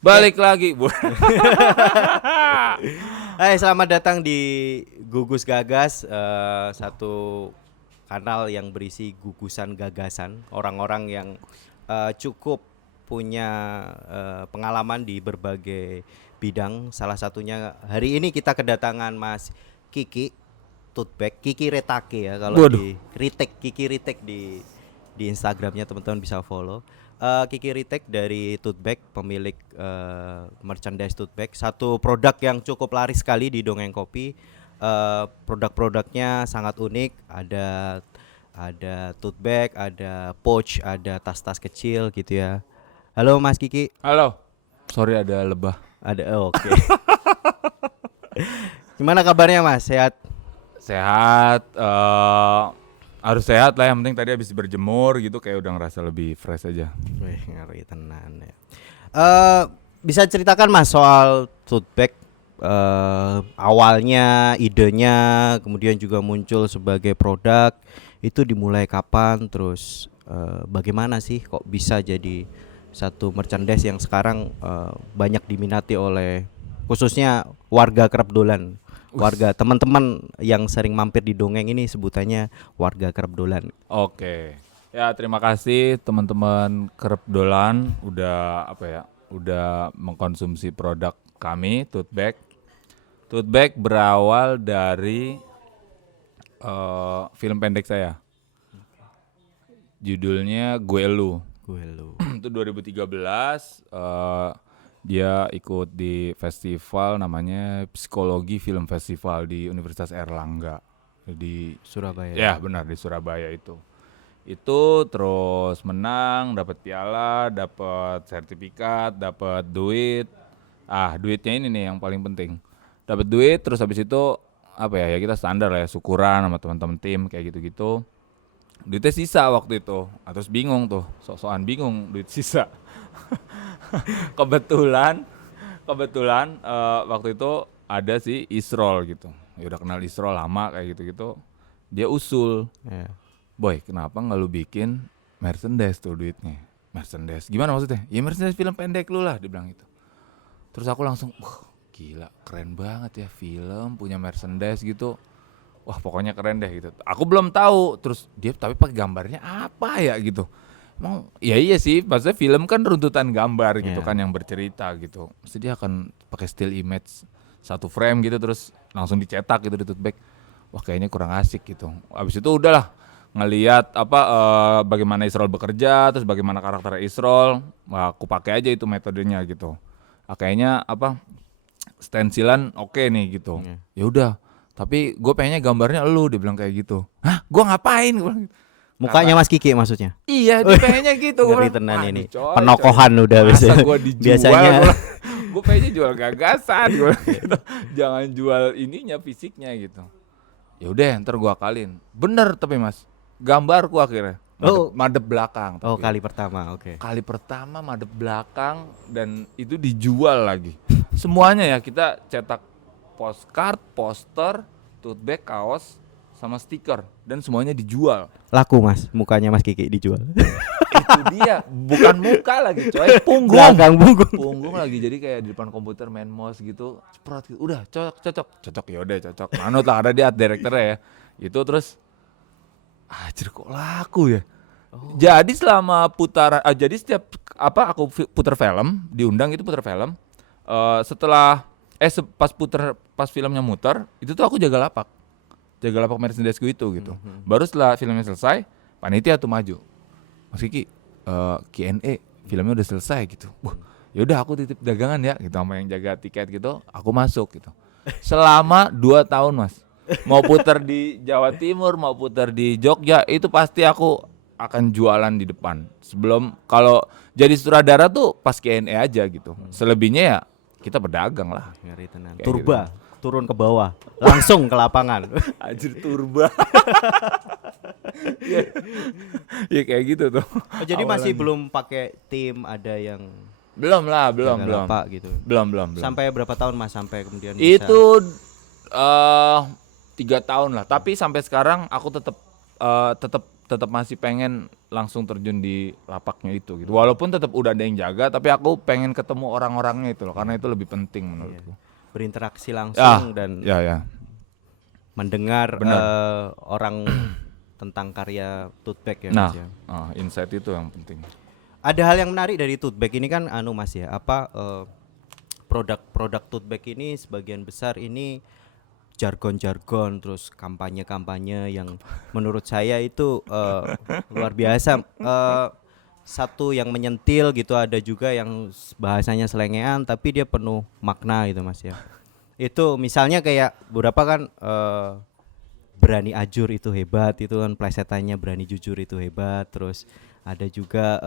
Balik lagi, Bu. Hai, selamat datang di Gugus Gagas, satu kanal yang berisi gugusan gagasan orang-orang yang cukup punya pengalaman di berbagai bidang. Salah satunya hari ini kita kedatangan Mas Kiki Tutbek, Kiki Retake ya kalau Waduh. di Ritek, Kiki Ritek di Instagramnya teman-teman bisa follow. Kiki Ritek dari Tutbek, pemilik merchandise Tutbek, satu produk yang cukup laris sekali di Dongeng Kopi. Produk-produknya sangat unik, ada tote bag, ada pouch, ada tas-tas kecil gitu ya. Halo Mas Kiki. Halo. Sorry ada lebah. Oke. Gimana kabarnya Mas? Sehat? Sehat, harus sehat lah, yang penting tadi habis berjemur gitu kayak udah ngerasa lebih fresh aja. Wih, ngeri tenan ya. Bisa ceritakan Mas soal tote bag, awalnya idenya, kemudian juga muncul sebagai produk, itu dimulai kapan, terus bagaimana sih kok bisa jadi satu merchandise yang sekarang banyak diminati oleh khususnya warga kerap dolan. Warga teman-teman yang sering mampir di Dongeng ini sebutannya warga kerap dolan. Oke. Ya, terima kasih teman-teman Kerep Dolan udah mengkonsumsi produk kami, Tote Bag. Tote Bag berawal dari film pendek saya. Judulnya Gue Lu. Gue lu. Itu 2013, dia ikut di festival namanya Psikologi Film Festival di Universitas Erlangga di Surabaya. ya benar, di Surabaya itu terus menang, dapat piala, dapat sertifikat, dapat duit. Duitnya ini nih yang paling penting, dapat duit. Terus habis itu ya kita standar lah ya, syukuran sama teman-teman tim kayak gitu-gitu. Duitnya sisa waktu itu, terus bingung tuh, sok-sokan bingung duit sisa. kebetulan waktu itu ada si Isrol gitu. Ya udah kenal Isrol lama kayak gitu-gitu. Dia usul, Ya. "Boy, kenapa nggak lu bikin merchandise tuh duitnya?" Merchandise gimana maksudnya? Ya merchandise film pendek lu lah, dia bilang gitu. Terus aku langsung, gila, keren banget ya, film punya merchandise gitu. Wah, pokoknya keren deh gitu. Aku belum tahu. Terus dia tapi pakai gambarnya apa ya gitu. Emang ya iya sih, maksudnya film kan runtutan gambar gitu kan yang bercerita gitu. Mesti dia akan pakai still image satu frame gitu terus langsung dicetak gitu di tote bag. Wah, kayaknya kurang asik gitu. Abis itu udahlah ngelihat bagaimana Isrol bekerja, terus bagaimana karakter Isrol. Wah, aku pakai aja itu metodenya gitu. Kayaknya stensilan oke nih gitu. Ya udah, tapi gue pengennya gambarnya elu, dia bilang kayak gitu. Hah, gue ngapain? Gua bilang gitu. Mukanya Mas Kiki maksudnya? Iya, dia pengennya gitu. Ngeri tenan ini. Penokohan udah Masa gue dijual, biasanya. Gue pengennya jual gagasan gitu. Jangan jual ininya, fisiknya gitu. Ya udah, ntar gue akalin. Bener tapi Mas, gambarku akhirnya madep belakang. Oh, kali pertama, oke. Kali pertama madep belakang dan itu dijual lagi. Semuanya ya, kita cetak postcard, poster, tote bag, kaos, sama stiker, dan semuanya dijual. Laku Mas, mukanya Mas Kiki dijual. Itu dia, bukan muka lagi coy, punggung. Belakang punggung. Punggung lagi, jadi kayak di depan komputer main mouse gitu, ceprot gitu. Udah cocok ya udah cocok. Manut lah, ada dia art director ya. Itu terus anjir kok laku ya. Jadi selama putaran jadi setiap aku putar film, diundang itu putar film. Setelah pas filmnya muter, itu tuh aku jaga lapak merchandise gue itu gitu. Baru setelah filmnya selesai, panitia tuh maju, "Mas Kiki, Q&A filmnya udah selesai gitu." Ya udah aku titip dagangan ya gitu sama yang jaga tiket gitu, aku masuk gitu. Selama 2 tahun Mas, mau putar di Jawa Timur, mau putar di Jogja, itu pasti aku akan jualan di depan. Sebelum, kalau jadi sutradara tuh pas Q&A aja gitu. Selebihnya ya kita berdagang lah. Ngeri tenan. Kayak Turba, turun ke bawah, langsung ke lapangan. Anjir, turba. Ya kayak gitu tuh. Jadi masih Awalan. belum pakai tim, ada yang Belum jaga belum. lapak gitu. Belum. Sampai berapa tahun Mas sampai kemudian bisa? Itu 3 tahun lah. Tapi sampai sekarang aku tetap tetap masih pengen langsung terjun di lapaknya itu gitu. Walaupun tetap udah ada yang jaga, tapi aku pengen ketemu orang-orangnya itu loh, karena itu lebih penting menurutku. Berinteraksi Ya, langsung dan ya. mendengar Benar. orang tentang karya tote bag ya Nah, Mas ya. insight itu yang penting. Ada hal yang menarik dari tote bag ini kan Mas ya, produk-produk tote bag ini sebagian besar ini jargon-jargon terus kampanye-kampanye yang menurut saya itu luar biasa. Satu yang menyentil gitu, ada juga yang bahasanya selengean tapi dia penuh makna gitu Mas ya. Itu misalnya kayak beberapa kan berani ajur itu hebat, itu kan plesetannya berani jujur itu hebat. Terus ada juga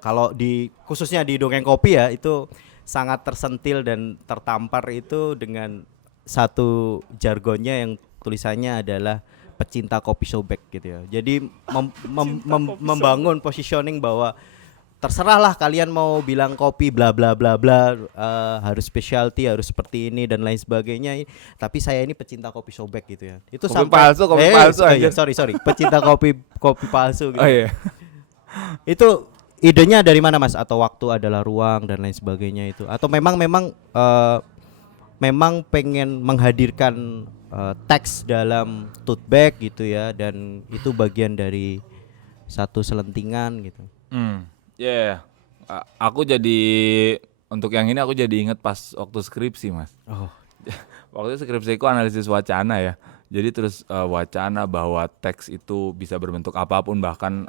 kalau di khususnya di dongeng kopi ya, itu sangat tersentil dan tertampar itu dengan satu jargonnya yang tulisannya adalah pecinta kopi sobek gitu ya. Jadi membangun positioning bahwa terserahlah kalian mau bilang kopi bla bla bla bla, harus specialty, harus seperti ini dan lain sebagainya, tapi saya ini pecinta kopi sobek gitu ya. Itu Kopi palsu iya, anjir. sorry pecinta kopi palsu gitu. Oh iya. Itu idenya dari mana Mas, atau waktu adalah ruang dan lain sebagainya itu, atau memang pengen menghadirkan teks dalam tote bag gitu ya, dan itu bagian dari satu selentingan gitu. Yeah. Aku jadi untuk yang ini aku jadi inget pas waktu skripsi Mas. Oh. Waktu itu skripsiku analisis wacana ya. Jadi terus wacana bahwa teks itu bisa berbentuk apapun, bahkan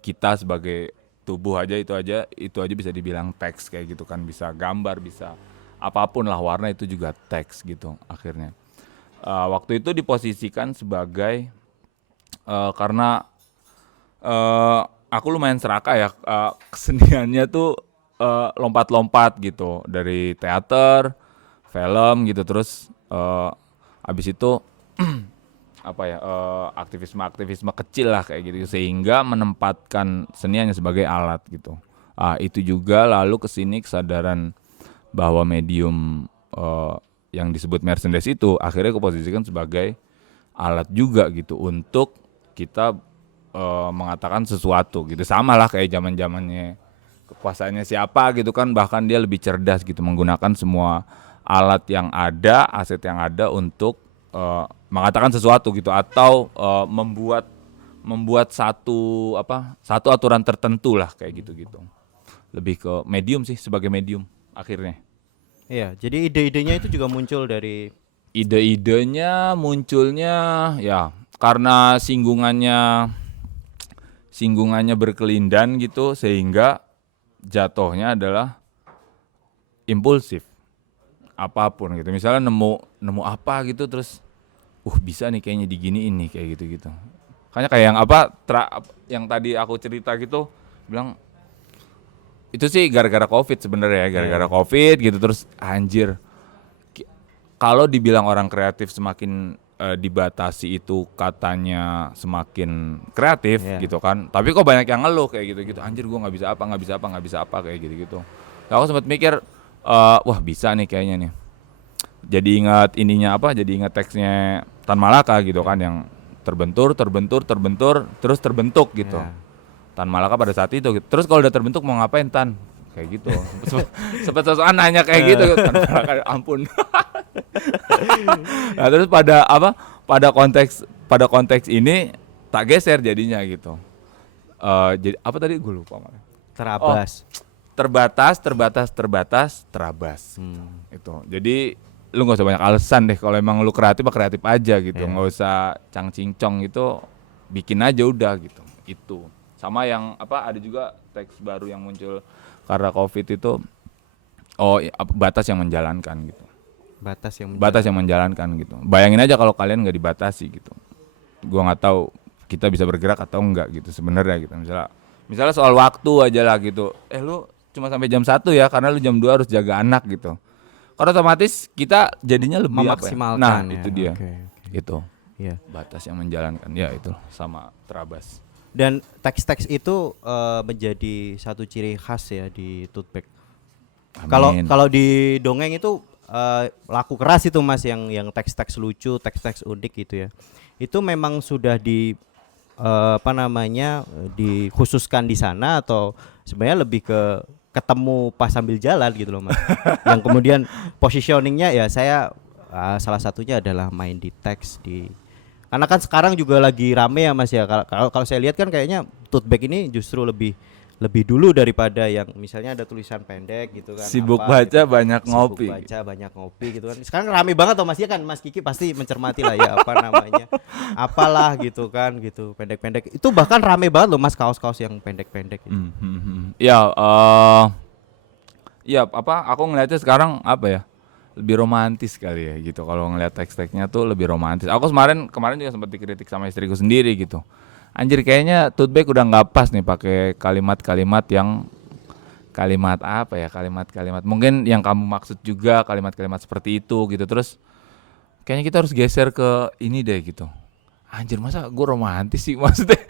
kita sebagai tubuh aja itu aja bisa dibilang teks kayak gitu kan, bisa gambar, bisa apapun lah, warna itu juga teks gitu akhirnya. Waktu itu diposisikan sebagai karena aku lumayan serakah ya, keseniannya tuh lompat-lompat gitu dari teater, film gitu, terus abis itu aktivisme kecil lah kayak gitu, sehingga menempatkan seni hanya sebagai alat gitu. Itu juga lalu kesini kesadaran bahwa medium yang disebut merchandise itu akhirnya kuposisikan sebagai alat juga gitu untuk kita mengatakan sesuatu gitu. Sama lah kayak zaman-zamannya kekuasaannya siapa gitu kan, bahkan dia lebih cerdas gitu menggunakan semua alat yang ada, aset yang ada untuk mengatakan sesuatu gitu, atau membuat satu aturan tertentu lah kayak gitu. Lebih ke medium sih, sebagai medium akhirnya. Iya, jadi ide-idenya itu juga muncul dari Ide-idenya munculnya ya karena singgungannya berkelindan gitu, sehingga jatuhnya adalah impulsif apapun gitu. Misalnya nemu apa gitu, terus bisa nih kayaknya diginiin nih kayak gitu. Makanya kayak yang tadi aku cerita gitu, bilang itu sih gara-gara Covid sebenarnya, gara-gara Covid gitu. Terus anjir, kalau dibilang orang kreatif semakin dibatasi itu katanya semakin kreatif gitu kan, tapi kok banyak yang ngeluh kayak gitu. Anjir, gua nggak bisa apa kayak gitu. Aku sempat mikir, wah bisa nih kayaknya nih. Jadi ingat teksnya Tan Malaka gitu kan, yang terbentur terus terbentuk gitu. Tan Malaka pada saat itu gitu. Terus kalau udah terbentuk mau ngapain Tan? Kayak gitu. Sempat sosokan nanya kayak gitu. Tan Malaka, ampun. Nah, terus pada konteks ini tak geser jadinya gitu. Jadi apa tadi gue lupa malah. Terbatas. Itu. Jadi lu nggak usah banyak alasan deh, kalau emang lu kreatif aja gitu, nggak usah cang-cincong gitu, bikin aja udah gitu. Itu sama yang ada juga teks baru yang muncul karena Covid itu, batas yang menjalankan gitu. Batas yang menjalankan gitu. Bayangin aja kalau kalian nggak dibatasi gitu, gua nggak tahu kita bisa bergerak atau enggak gitu sebenarnya gitu. Misalnya soal waktu aja lah gitu, lu cuma sampai jam 1 ya karena lu jam 2 harus jaga anak gitu. Karena otomatis kita jadinya lebih memaksimalkan. Itu dia. Itu. Iya. Batas yang menjalankan. Ya itu sama terabas. Dan teks-teks itu menjadi satu ciri khas ya di tote bag. Kalau di dongeng itu laku keras itu Mas, yang teks-teks lucu, teks-teks unik gitu ya. Itu memang sudah apa namanya dikhususkan di sana atau sebenarnya lebih ke ketemu pas sambil jalan gitu loh Mas. Yang kemudian positioningnya ya saya salah satunya adalah main di teks di karena kan sekarang juga lagi rame ya Mas ya. Kalau saya lihat kan kayaknya tote bag ini justru lebih dulu daripada yang misalnya ada tulisan pendek gitu kan. Sibuk apa baca gitu. banyak ngopi. Sibuk baca banyak ngopi gitu kan. Sekarang rame banget tuh Mas ya kan Mas Kiki pasti mencermati lah ya apa namanya. Apalah gitu kan gitu pendek-pendek. Itu bahkan rame banget loh Mas kaos-kaos yang pendek-pendek gitu. Ya, ya apa? Aku ngeliatnya sekarang apa ya? Lebih romantis kali ya gitu. Kalau ngeliat teks-teksnya tuh lebih romantis. Aku kemarin juga sempat dikritik sama istriku sendiri gitu. Anjir kayaknya tote bag udah nggak pas nih pakai kalimat-kalimat yang kalimat apa ya? Kalimat-kalimat mungkin yang kamu maksud juga kalimat-kalimat seperti itu gitu. Terus kayaknya kita harus geser ke ini deh gitu. Anjir masa gue romantis sih maksudnya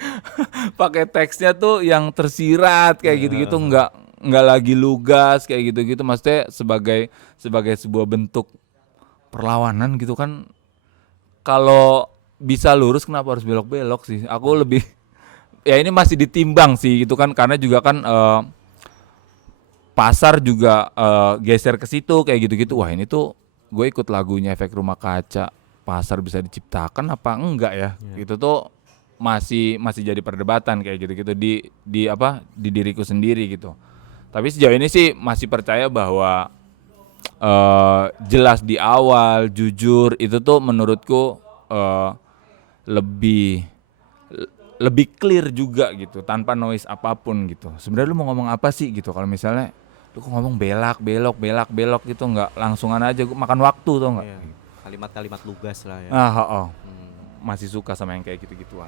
pakai teksnya tuh yang tersirat kayak gitu-gitu nggak lagi lugas kayak gitu-gitu maksudnya sebagai sebuah bentuk perlawanan gitu kan kalau bisa lurus kenapa harus belok-belok sih aku lebih ya ini masih ditimbang sih gitu kan karena juga kan pasar juga geser ke situ kayak gitu-gitu wah ini tuh gue ikut lagunya Efek Rumah Kaca pasar bisa diciptakan apa enggak ya gitu tuh masih jadi perdebatan kayak gitu-gitu di apa di diriku sendiri gitu tapi sejauh ini sih masih percaya bahwa jelas di awal jujur itu tuh menurutku lebih clear juga gitu tanpa noise apapun gitu sebenarnya lu mau ngomong apa sih gitu kalau misalnya lu kok ngomong belak gitu nggak langsungan aja gua makan waktu tuh nggak Kalimat-kalimat lugas lah ya. masih suka sama yang kayak gitu-gituan